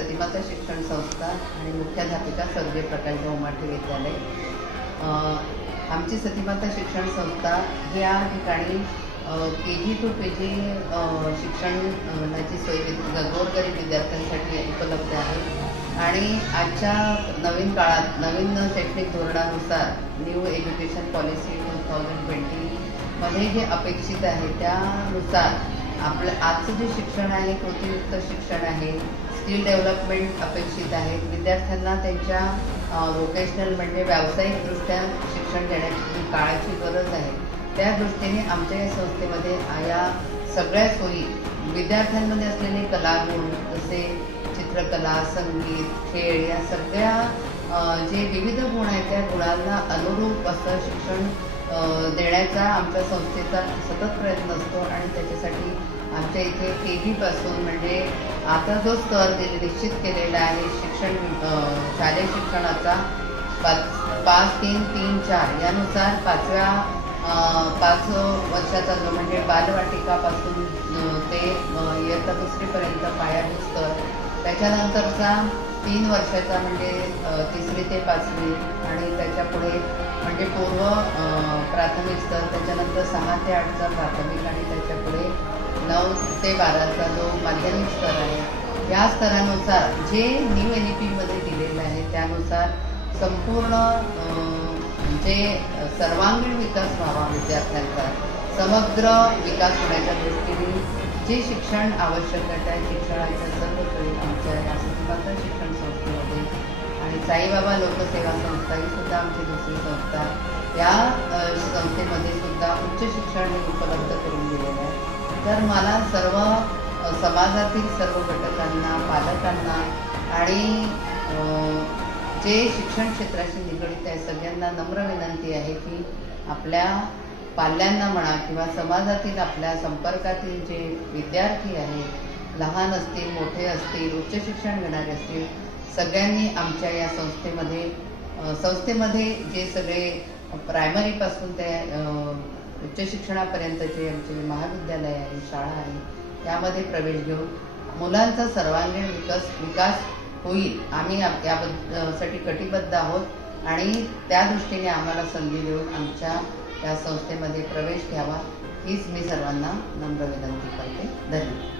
सतीमाता शिक्षण संस्था आणि मुख्याध्यापिका स्वर्गीय प्रकाश भाऊ माठे विद्यालय। आमची सतीमाता शिक्षण संस्था या ठिकाणी KG to PG शिक्षणाची सोय गोरगरीब विद्यार्थ्यांसाठी उपलब्ध आहे आणि आजच्या नवीन काळात नवीन शैक्षणिक धोरणानुसार न्यू एज्युकेशन पॉलिसी 2020 मध्ये जे अपेक्षित आहे त्यानुसार आपलं आजचं जे शिक्षण आहे कृतीयुक्त शिक्षण आहे, स्किल डेव्हलपमेंट अपेक्षित आहे। विद्यार्थ्यांना त्यांच्या व्होकेशनल म्हणजे व्यावसायिकदृष्ट्या शिक्षण देण्याची काळाची गरज आहे। त्या दृष्टीने आमच्या या संस्थेमध्ये या सगळ्या सोयी विद्यार्थ्यांमध्ये असलेले कलागुण जसे चित्रकला, संगीत, खेळ या सगळ्या जे विविध गुण आहेत त्या गुणांना अनुरूप असं शिक्षण देण्याचा आमच्या संस्थेचा सतत प्रयत्न असतो आणि त्याच्यासाठी आमच्या इथे KG पासून म्हणजे आता जो स्तर निश्चित केलेला आहे शिक्षण शालेय शिक्षणाचा 5-3-3-4 यानुसार 5 वर्षाचा जो म्हणजे बालवाटिकापासून ते इयत्ता 2री पर्यंत पायाभूत स्तर, त्याच्यानंतरचा 3 वर्षाचा म्हणजे 3री ते 5वी आणि त्याच्या पुढे म्हणजे पूर्व प्राथमिक स्तर, त्याच्यानंतर 6 ते 8चा प्राथमिक आणि त्याच्या पुढे 9 ते 12चा जो माध्यमिक स्तर आहे। या स्तरानुसार जे न्यू NEP मध्ये दिलेलं आहे त्यानुसार संपूर्ण जे सर्वांगीण विकास व्हावा विद्यार्थ्यांचा समग्र विकास होण्याच्या दृष्टीने जे शिक्षण आवश्यक आहे त्या शिक्षणाच्या सर्व सोयी आमच्या या सतीमाता शिक्षण संस्थेमध्ये आणि साईबाबा लोकसेवा संस्था ही सुद्धा आमची दुसरी संस्था या संस्थेमध्ये सुद्धा उच्च शिक्षण उपलब्ध करून दिलेलं आहे। तर मला सर्व समाजातील सर्व घटकांना, पालकांना आणि जे शिक्षण क्षेत्राशी निगडित आहे सगळ्यांना नम्र विनंती आहे की आपल्या पाल्यांना म्हणा किंवा समाजातील आपल्या संपर्कातील जे विद्यार्थी आहेत, लहान असतील, मोठे असतील, उच्च शिक्षण घेणारे असतील, सगळ्यांनी आमच्या या संस्थेमध्ये जे सगळे प्रायमरीपासून ते उच्च शिक्षणापर्यंतचे आमचे महाविद्यालय आहे, शाळा आहे, त्यामध्ये प्रवेश घेऊन मुलांचा सर्वांगीण विकास होईल। आम्ही यासाठी कटिबद्ध आहोत आणि त्या दृष्टीने आम्हाला संधी देऊन आमच्या या संस्थेमध्ये प्रवेश घ्यावा हीच मी सर्वांना नम्र विनंती करते। धन्यवाद।